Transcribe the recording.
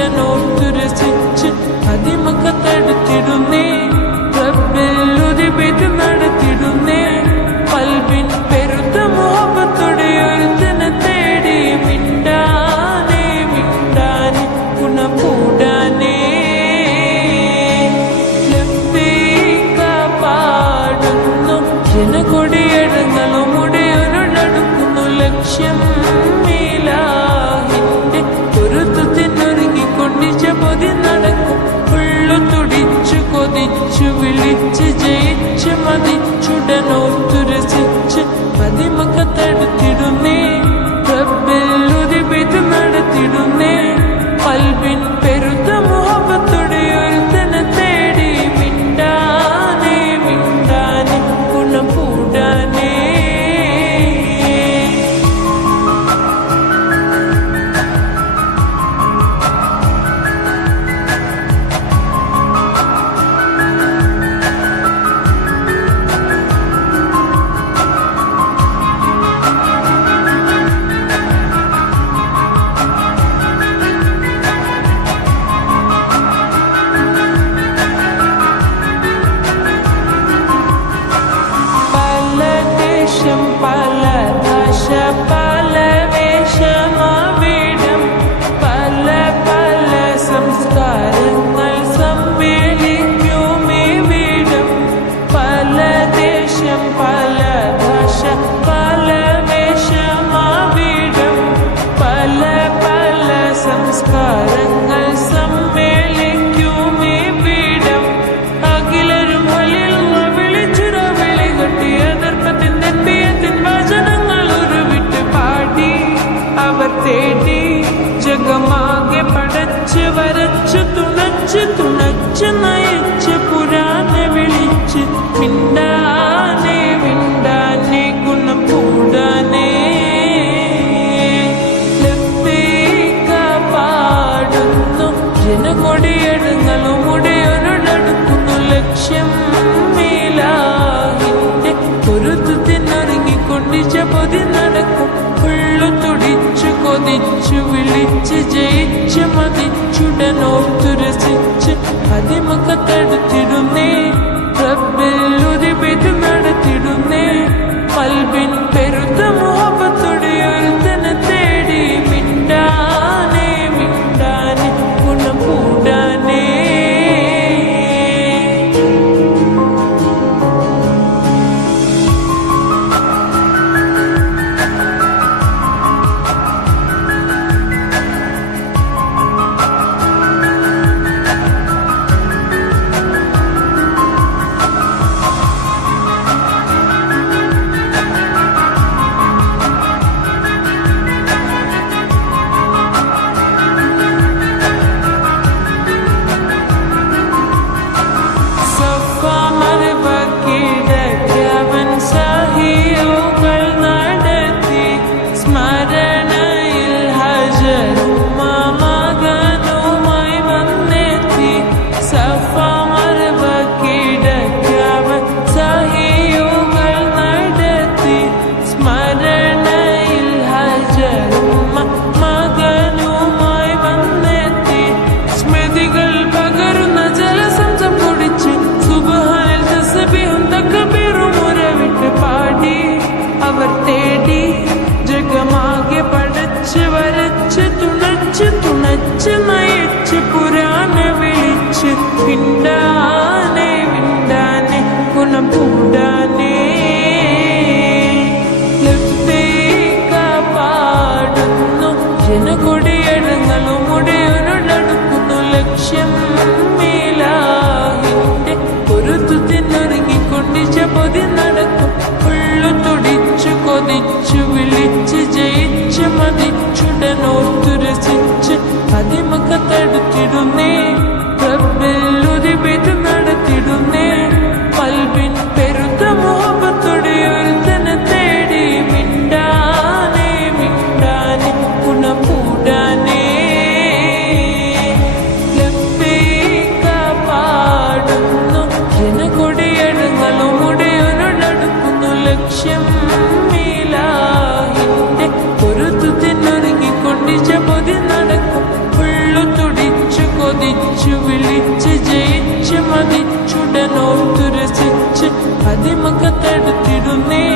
ചുടനോർത്തുരസിച്ച് അതിമക്കത്തടുത്തിടുന്നേ റബ്ബിലുദിബിത് നടത്തിടുന്നേ കൽബിൻ പെരുത്ത മുഹബത്തോടെ ഒരുത്തനെ തേടി മിണ്ടാനേ മിണ്ടാനേ ഗുണകൂടാനേ ലബ്ബൈക പാടുന്നു ജനകൊടിയടങ്ങളും ഉടയൊരുടടുക്കുന്നു ലക്ഷ്യം മീലാഹിന്റെ പൊരുത്തത്തിനൊരുങ്ങിക്കൊണ്ടിച്ച പൊതി നടക്കും ഉള്ളു തുടിച്ചു കൊതിച്ചു വിളിച്ച് ജയിച്ച് മതിച്ചുടനോർത്തുരസിച്ച് അതിമക്കത്തടുത്തിടുന്നേ റബ്ബിലുദിബിത് നടത്തിടുന്നേ കൽബിൻ പെരുത്ത മുഹബത്തോടെ ഒരുത്തനെ തേടി മിണ്ടാനേ മിണ്ടാനേ ഗുണകൂടാനേ പല ഭാഷ പല വേഷമാവിടം പല പല സംസ്കാരങ്ങൾ സമ്മേളിക്കുമേ വീടം പല ദേശം പല ഭാഷ പല വേഷമാവിടം പല പല സംസ്കാരങ്ങൾ സമ്മേളിക്കുമേ വീടം അഖിലരും ഹലിലുള്ള വിളിച്ചുര വിളികട്ടി അതർപ്പത്തിന്റെ തേടി ജഗമാകെ പടച്ച് വരച്ച് തുണച്ച് തുണച്ച് നയിച്ച് പുരാണ വിളിച്ച് മിണ്ടാനേ മിണ്ടാനേ ഗുണം കൂടാനേ ലബ്ബൈക പാടുന്നു ജനകൊടിയടങ്ങളും ഉടയൊരുടടുക്കുന്നു ലക്ഷ്യം മീലാഹിന്റെ പൊരുത്തത്തിനൊരുങ്ങിക്കൊണ്ടിച്ച പൊതി നടക്കും ഉള്ളു തുടിച്ചു കൊതിച്ചു വിളിച്ച് ജയിച്ച് മതിച്ചുടനോർത്തുരസിച്ച് അതിമക്കത്തടുത്തിടുന്നേ റബ്ബിലുദിബിത് നടത്തിടുന്നേ കൽബിൻ പെരുത്ത മുഹബത്തോടെ ഒരുത്തനെ തേടി മിണ്ടാനേ മിണ്ടാനേ ഗുണകൂടാനേ ജഗമാകെ പടച്ച് വരച്ച് തുണച്ച് തുണച്ച് നയിച്ച് പുരാണ വിളിച്ച് മിണ്ടാനേ മിണ്ടാനേ ഗുണം കൂടാനേ ലബ്ബൈക പാടുന്നു ജനകൊടിയടങ്ങളും ഉടയൊരുടടുക്കുന്നു ലക്ഷ്യം മീലാഹിന്റെ പൊരുത്തത്തിനൊരുങ്ങിക്കൊണ്ടിച്ച പൊതി നടക്കും ഉള്ളു തുടിച്ചു കൊതിച്ചു വിളിച്ച് ജയിച്ച് മതിച്ചുടനോർത്തുരസിച്ച് അതിമക്കത്തടുത്തിടുന്നേ റബ്ബിലുദിബിത് നടത്തിടുന്നേ കൽബിൻ പെരുത്ത മുഹബത്തോടെ ഒരുത്തനെ തേടി മിണ്ടാനേ മിണ്ടാനേ ഗുണകൂടാനേ ലബ്ബൈക പാടുന്നു ജനകൊടിയടങ്ങളും ഉടയൊരുടടുക്കുന്നു ലക്ഷ്യം മീലാഹിന്റെ പൊരുത്തത്തിനൊരുങ്ങിക്കൊണ്ടിച്ച പൊതി നടക്കും ഉള്ളു തുടി വിഷാദിച്ചുടനോർത്തു രസിച്ച് അതിമുഖത്തെടുത്തിടുന്നേ